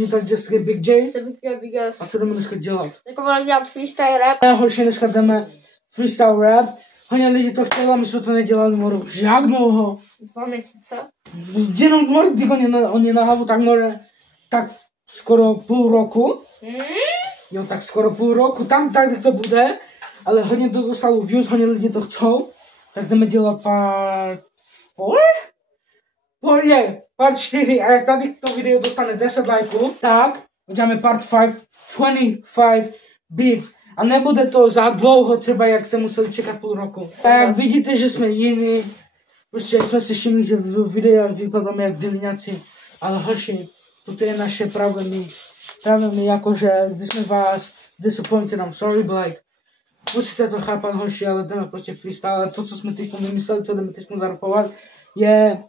Tak Jessica Big J. Big S. A co jdeme dneska dělat? Jako budeme dělat freestyle rap. Hoši, dneska jdeme freestyle rap. Hodně lidi to chtělo a my jsme to nedělali, moro. Jak dlouho? 2 měsíce. Jenom moro, když oni na hlavu, tak more. Tak skoro půl roku. Jo, tak skoro půl roku. Tam tak to bude. Ale hodně to dostalo views, hodně lidi to chcou. Tak jdeme dělat part 4? Part 4. A jak tady to video dostane 10 lajků, tak uděláme part 5, 25 beats. A nebude to za dlouho, třeba jak jste museli čekat půl roku. A jak vidíte, že jsme jiní, prostě jsme si všimli, že v videách vypadáme jak vilyňaci. Ale hoši, toto je naše problémy. Problémy jakože, když jsme vás disappointed, I'm sorry, but like, musíte to chápat, hoši, ale jdeme prostě freestyle. To, co jsme teď vymysleli, co jdeme teď zarapovat, je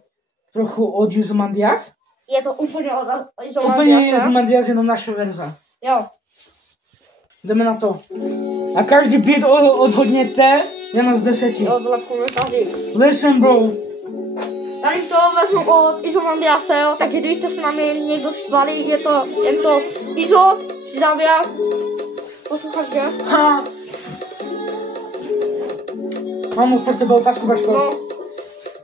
trochu od Ozymandias. Je to úplně od Ozymandias. Úplně Ozymandias, jenom naše verze. Jo. Jdeme na to. A každý beat odhodněte, je nás 10. Jo, dole v komentáři. Listen, bro. Tady to vezmu od Ozymandiase, jo, takže kdybyste se na mě někdo štvali, je to Izo, Zaviak. Posloucháš, že? Ha. Mám pro tebe otázku, Baško. No.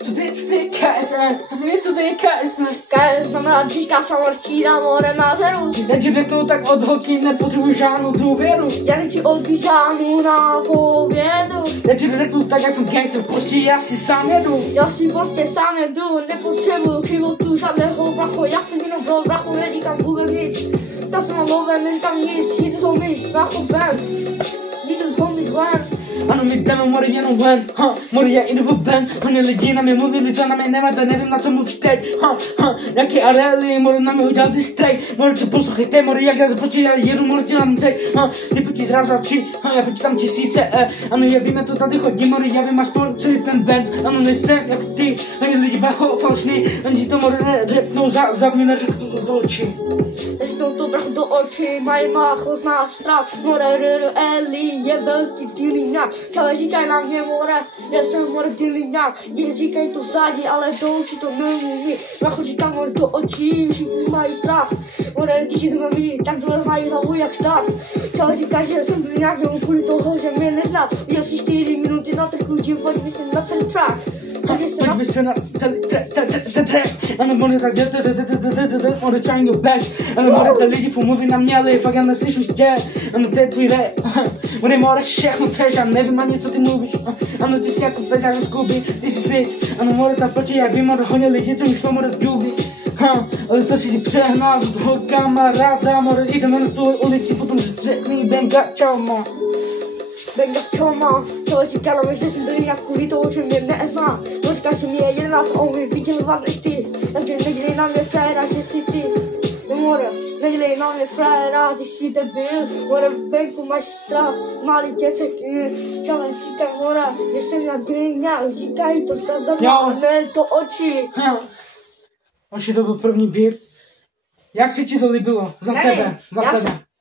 Co to je KSN? Co to je KSN? KSN znamená Číška Samarčína, more názoru. Já ti řeknu, tak od holky nepotřebuji žádnou důvěru. Já ti odbíš žádnou nápovědu. Já ti řeknu, tak já jsem gangster, prostě já si sám jedu. Já si prostě sám jedu, nepotřebuju životu žádného brachu. Já jsem jenom byl brachu, neříkám vůbec nic. Tam jsem mluvil, není tam nic, jdu s homies, brachu ven. Jdu s homies ven. Ano, my jdeme, more jenom ven, more já jdu ven. Hodně lidí na mě mluvili, co na mě nemáte, nevím na co mluvíš teď, jaký areály, more na mě udělal ty strejk. More to poslouchejte, more jak já to počít, já jedu, more ti dám teď, ty počít raz, 2, 3, já počítám tisíce, ano, já víme, to tady chodí, more, já vím aspoň, co je ten Benz, ano, nejsem jak ty, hodně lidi bracho falšný, oni ti to more neřeknou, za mě neřeknou to do očí. Řeknou to brachu do očí, mají mácho, znáš strach, more, Eli, je velký dilíňák. Čale říkají na mě, more, já jsem more dilíňák. Děti říkají to zádi, ale do očí to nemluví. Brachu říká more do očí, všichni mají strach. More, když jdeme my, tak dole mají hlavu jak stát. Čale říkají, že jsem dilíňák, jenom kvůli toho, že mě nezná. Viděl si 4 minuty na trhu, tím pojď myslím na celý track. Pojďme se na celý track. Ano, more tak more trying your best. Ano, more ty lidi mluví na mě, ale fakt já neslyším tě. Ano, to je tvůj rap. More všechno tež, já nevím ani co ty mluvíš. Ano, ty jsi jako pes, jako Scooby, ty jsi snitch. Ano, more tak proč jak vím, more hodně lidí to myšlo, more džuby. Ale to si ty přehnal s toho kamaráda, more jdeme na tu ulici, potom řekni benga čau, ma. Benga čau, ma. To říkala mi, že jsem dilíňák kvůli toho, že mě nezná. To říká, že mě je 11 a on mi viděl vás než ty. Takže nedělej na mě féra, že jsi ty. More, nedělej na mě fréra, ty jsi debil, more, venku máš strach, malý děcek, čale říkaj, more, že jsem na dilíňák, říkají to za mě, to oči. Oši, to byl první beat. Jak se ti to líbilo? Za tebe.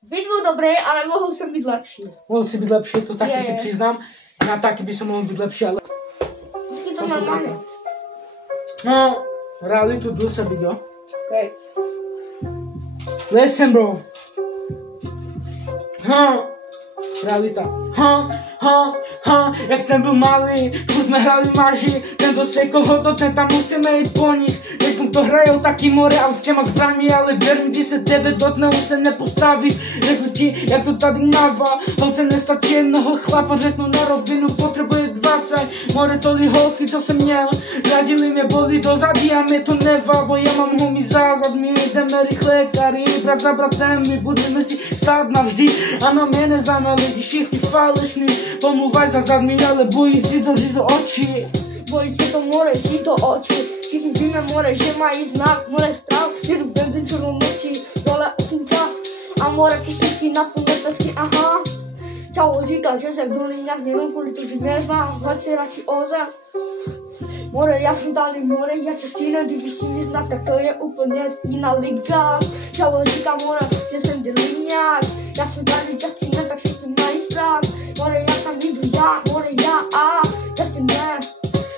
Beat byl dobrý, ale mohl jsem být lepší. Mohl si být lepší, to taky si přiznám. Já taky by se mohl být lepší, ale... Ty to normálně. No, realitu jdu se viděl. Okay. Listen, bro. Realita. Jak jsem byl malý, když jsme hráli máži, ten do se koho ten tam musíme jít po nich. Teď to hrajou taky more, ale s těma zbraní, ale věř mi, když se tebe dotkne, on se nepostaví. Řeknu ti, jak to tady mává, holce nestačí jednoho chlapa, řeknu na rovinu, potřebuje 20. More tolik holky, co jsem měl, radili mě boli do zadí a mě to nevá, bo já mám homie zázad, my jdeme rychle, Karim, brat za bratem, my budeme si stát navždy. Ano, mě nezajímá lidi, všichni falešní, pomluvaj za zadmi, ale bojí si to říct do očí. Bojí si to more, říct do očí. Všichni víme, more, že mají znak, more strach, jedu benzín černou nocí, dole okinka a more písničky na půl letečky, aha. Čau říkal, že jsem dilíňák, jenom kvůli to, že neznám, hoď si radši oze. More, já jsem tady, more, já častýne, kdyby si mě znak, tak to je úplně jiná liga. Čau říkal, more, že jsem dilíňák, já jsem tady častýne, tak všichni mají strach. More, já tam jdu já, more, já a častýne,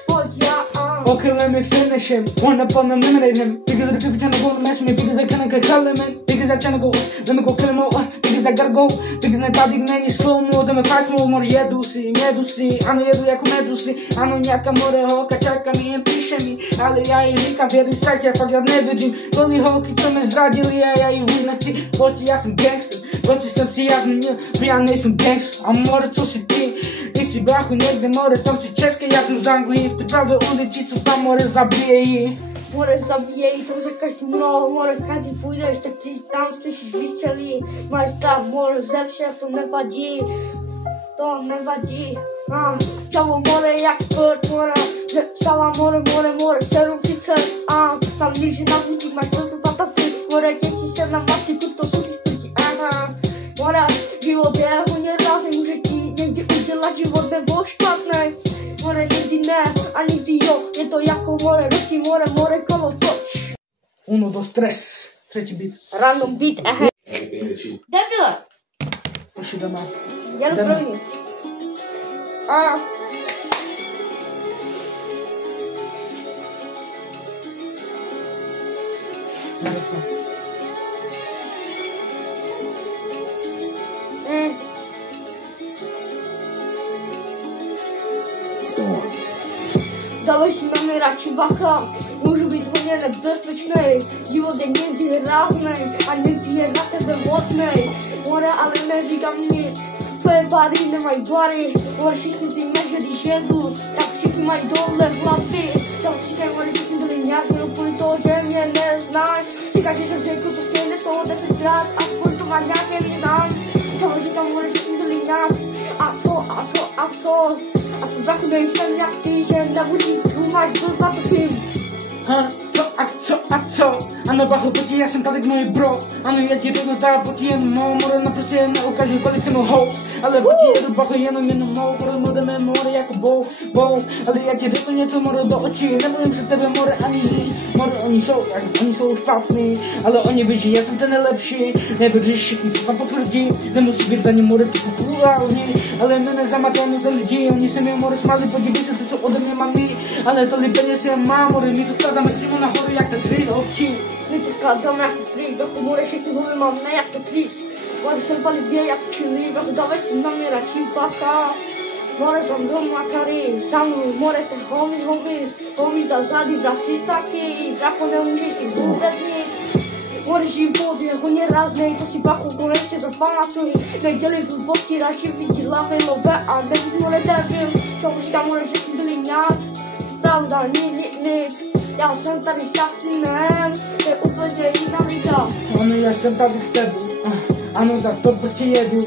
pojď já a. Okay, let me finish him. One up on them, eliminate him. Because of the people trying to go to match me, because they kinda get color, man. Because I tryna go, let me go kill him all. Because I gotta go, because na tady není slow mo. Jdeme fast mo, more jedu si, ano jedu jako medusy. Ano nějaká more holka čaká mi, jen píše mi. Ale já jí říkám, věřím strach, já fakt já nevěřím. Tohle holky, co mě zradili a já jí už nechci. Prostě já jsem gangster, proč jsem si já změnil, že já nejsem gangster. A more, co si ty? Ty si bráchu někde more, tam si české, já jsem z Anglii. V té pravé ulici, co tam more zabíjejí. More zabíjejí, to za každý mnoho, more každý půjdeš, tak ty tam slyšíš vystřelí. Máš strach, more ze všech, to nevadí. To nevadí. Čavo more jak prd, more, stává more, 7:30. Tam když na butík máš velkou pataty, more děti se na matiku, to jsou ty šprti, more, život je hodně rázný, může ti někdy udělat život nebo špatný. More nikdy ne, a nikdy jo, je to jako more, rozdí more, kolo, toč. 1, 2, 3, třetí beat. Random beat, Debile. Už jdeme. Já jdu první. Dávej si na mě radši bacha, můžu být hodně nebezpečnej. Život je někdy ráznej a někdy je na tebe vodnej. More, ale neříkám nic, tvoje bary nemají bary. More, všichni víme, že když jedu, tak všichni mají dole hlavy. Tam říkají, more, všichni byli nějaký, no kvůli toho, že mě neznáš. Říkáš, že jsem řekl to stejné slovo 10krát a kvůli to má nějaké vydám. Tam říkám, more, všichni byli nějak, a co? A to brachu nejsem nějaký, že nebudí, máš blbá to tím. Co? Ano, bacho, poti, já jsem tady můj bro. Ano, já ti rovno dá, poti, jen mou, more, naprosto jen neukážu, kolik jsem host. Ale poti, jedu, bacho, jenom mou, modeme more jako bow. Ale já ti řeknu něco, more, do očí, nebudem se tebe, more, ani říct. More, oni jsou špatný, ale oni ví, že já jsem ten nejlepší. Nevěříš, všichni to tam potvrdí, nemusí být ani more, populární. Ale mě nezamatávají to lidi, oni se mi, more, smáli, podívej se, co ode mě mám mít. Ale tolik peněz já mám, more, my to skládáme přímo nahoru, jak ten trýs ovčí. My to skládáme jako trýs, bacho, more, všichni hlavy máme jako trýs. More, jsem palivě jak čili, bacho, dávej si na mě radši bacha. More, jsem doma tady, za mnou, more, ten homies za zády, bratři taky, bracho, nemůžeš si vůbec nic. More, život je hodně ráznej, to si bacho, more, ještě zapamatuj. Nedělej blbosti, radši vidí hlavy lové a nebuď, more, debil. To říkám, more, že jsme byli nějak, pravda, nic. Já jsem tady šťastný, to je úplně jiná vida. Ano, já jsem tady s tebou, ano, tak to prostě jedu,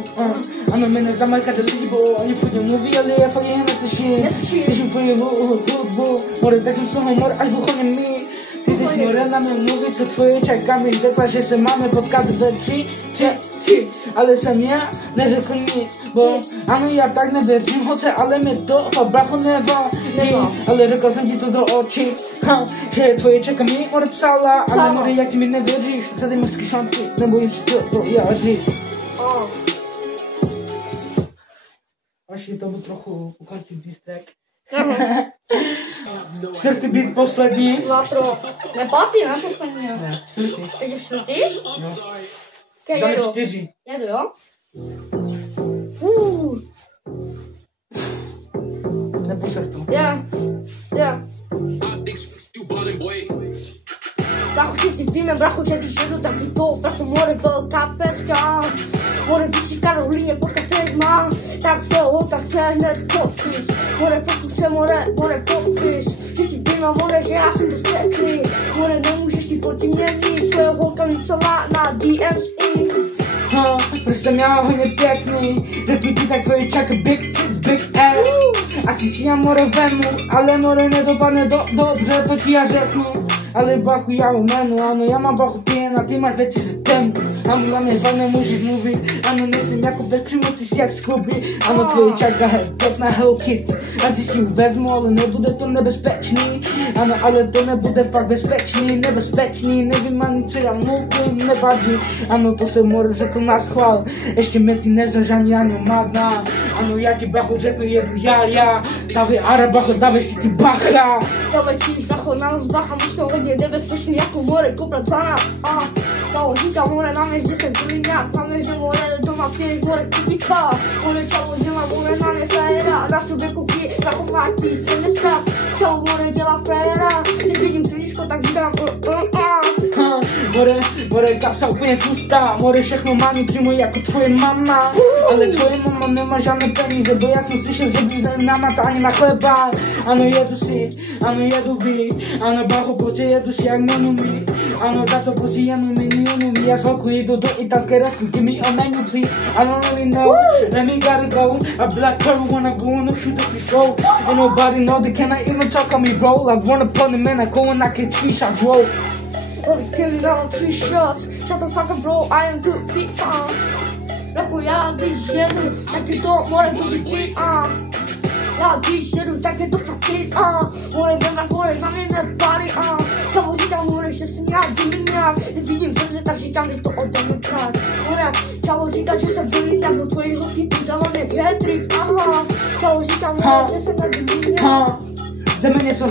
ano, mě neznámají každý lidi, bo oni furt mluví, ale já fakt jen neslyším. Slyším tvoji hudbu, more, tak jsem z toho more, až buchoně mi. Ty teď more na mě mluví, co tvoje čajka mi řekla, že se máme potkat ve 3, ale jsem já neřekl nic, bo ano, já tak nevěřím, hoce, ale mě to bracho nevadí, ale řekl jsem ti to do očí, že tvoje čajka mi more psala, ale more, jak ti mi nevěříš, tady mi skryšanty, nebojím si to já říct. Až je tomu trochu u konci distrek. Čtvrtý beat, poslední. Latro. Ne, pátý, ne, poslední. Ne, čtvrtý. Takže čtvrtý? No. Okay, dáme jedu. 4. Jedu, jo? Neposertu. Yeah. Brachu, všichni víme, brachu, že když jedu, tak to, brachu, more, velká pecka. More, když si v Karolíně potkat má, tak se ho tak hned popis. More, pokud se more popis. Všichni víme, more, že já jsem to pěkný. More, nemůžeš ty proti mě víc, to je holka mi celá na DMC. Proč jsem já hodně pěkný, řeknu ti tak tvoje čaky big tits, big ass. Asi si já more vemu, ale more nedopadne dobře, to ti já řeknu. Ale bachu, já mám jméno, ano, já mám bachu pěna, ty máš věci systému. Ano, na mě fakt nemůžeš mluvit, ano, nejsem jako bezpřímo, ty jsi jak Scooby. Ano, tvoje čajka head na Hello Kitty. Asi si ji vezmu, ale nebude to nebezpečný. Ano, ale to nebude fakt nebezpečný, nevím ani co já mluvím, nevadí. Ano, to jsem more řekl na schvál, ještě mě ty nezaž ani madná. Ano, já ti bacho řeknu, jedu já, dávej ara bacho, dávej si ty bacha. Dávej si bacho, na nás bacha, musíme je nebezpečný jako more, kopra 12. Čau, říká more na mě, že jsem byli nějak, na mě, že more doma pěš, more kutíka. More čau, že má more na mě frajera, na sobě koupí, zachovátí se nestav. Čau, more dělá frajera, když vidím příliško, tak říkám More kapsa úplně tlustá, more všechno mám přímo jako tvoje mama. Ale tvoje mama nemá žádné peníze, bo já jsem slyšel, že by nemáta ani na chleba. Ano, jedu si, ano, jedu být, ano, bacho, protože jedu si jak nenumí. Ano, tato prostě jenom mi neumí, já s holkou jdu do italské restaurant, give me a menu please, I don't really know, let me gotta go, a black curry wanna go and shoot up this road, and nobody know they cannot even talk on me roll, I wanna put them in, I go and I get 3 shots roll. Killing down 3 shots, shut the fuck up bro, I am 2 feet, Jako já když jedu, tak je to more to být, já když jedu, tak je to fakt more jdem na more, na mě nepáry, Čau, říkám more, že jsem nějak byli nějak, když vidím peře, tak říkám, že to ode mě krát. More, čau, říká, že jsem byli nějak, do tvojich holky, ty dala mě větrik, Čau, říkám more, že jsem nebyli nějak. Jdeme něco,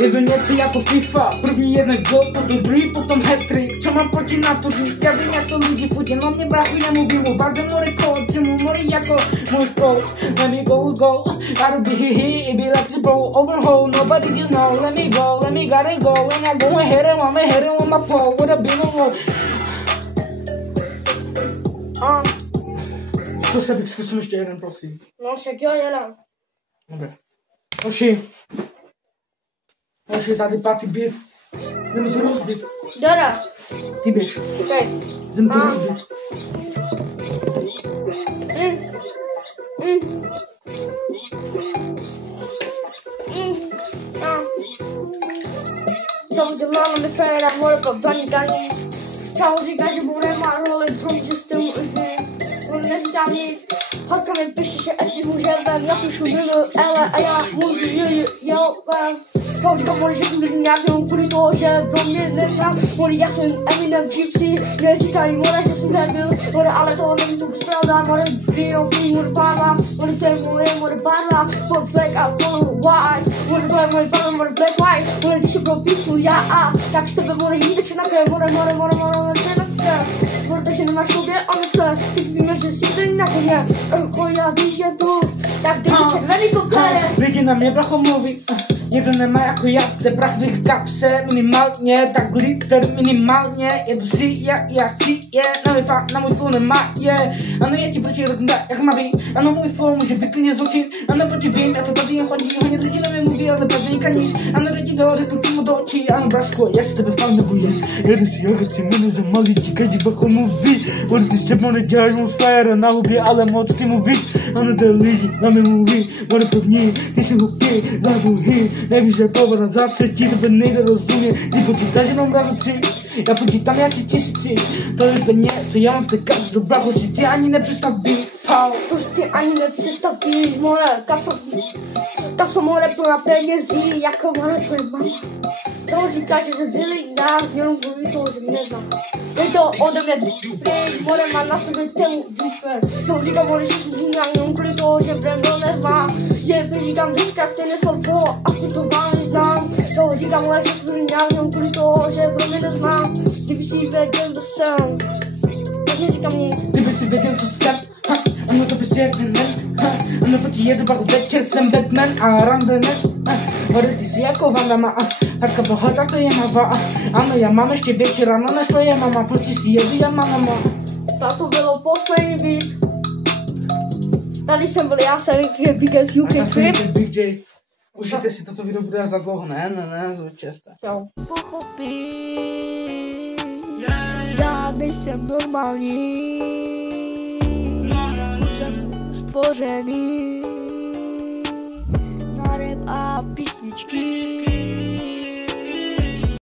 jedu něco jako FIFA, první jedna gol, potom druhý, potom hat-trick. Co mám proti na to říct, já vím jak to lidi furt, jenom mě brachu nemluví, bardzo more kód, čemu more jako můj flow. Let me go, gotta be here, it be like the bro, overhaul, nobody just know, let me gotta go, and I go ahead and I'm ahead on my pole, with a big roll. Zkusím ještě jeden, prosím. No však jo, jeden. Dobré. Hoši, tady pátý byt. Jdeme to rozbít. Dora. Ty běž. Okay. Jdeme to rozbít. Čau, děláme mi frajera, more pro daní. Čau, říká, že bude má roli, drum, že jste mu on neříkám nic. Hodka mi píše, že asi může ven, já píšu milu, ale a já můžu jo, Čau, říkám, more, že jsem byl nějakou kvůli toho, že pro mě neznám. More, já jsem Eminem Gypsy, neříkají more, že jsem debil. More, ale toho není to pravda, more, B.O.B. more barva, more table, more barva, for black a for white. More barva, more black white, more když se propíšu já tak s tebe more jde čenaké, more, čenaké. More, takže nemáš sobě anice, teď víme, že jsi ten na koně. Já když je tu, tak dej červený kopere. Lidi na mě bracho mluví, někdo nemá jako já, te brach v kapse minimálně, tak glitter minimálně, jedu si, já chci, na můj flow nemá, ano je ti proč rok jak má být, ano můj flow může být klidně zločin, ano proč vím, já to tady jen chodí, hodně lidi na mě mluví, ale pravdě nikaníš, ano lidi do řekl ty mu do očí, ano braško, já si tebe fakt nebudu, jedu si, já chci jméno za malý, díky bacho mluví, on ty se mnou neděláš mou sféra na hubě, ale moc ty mluvíš, ano ty lidi na mě mluví, bude první, ty si hubky, za druhý, nevíš, že to bude za třetí, tebe nejde rozumět, ty počítáš jenom razu 3, já počítám jak 1000, tolik peněz, co já mám v té kapse, do brachu si ty ani nepředstaví, To si ty ani nepředstavíš, more, kapsa, tak jsou more plná penězí, jako more tvoje mama. To říká, že se dělí dát, jenom kvůli toho, že mě neznám. Je to ode mě pryč, more má na sobě tému výšver. To říká more, že jsem jinak, jenom kvůli toho, že Brandon nezná. Že říkám dneska stejně slovo, aspoň to vám neznám. To říká more, že jsem jinak, jenom kvůli toho, že pro mě neznám. Kdyby si věděl, kdo jsem, tak neříkám nic. Kdyby si věděl, co jsem, ano to bys jak nen, ano proti jedu bachu večer jsem Batman a randenet, More ty si jako Vandama, Hadka bohata to je mava, ano já mám ještě větší ráno než to je mama, proti si jedu já mama. Tak to bylo poslední beat. Tady jsem byl já, jsem because UK Crip. Big J. Užijte si, toto video bude za dlouho, ne, často. Čau. Pochopí, já nejsem normální, už jsem stvořený na rap a písničky.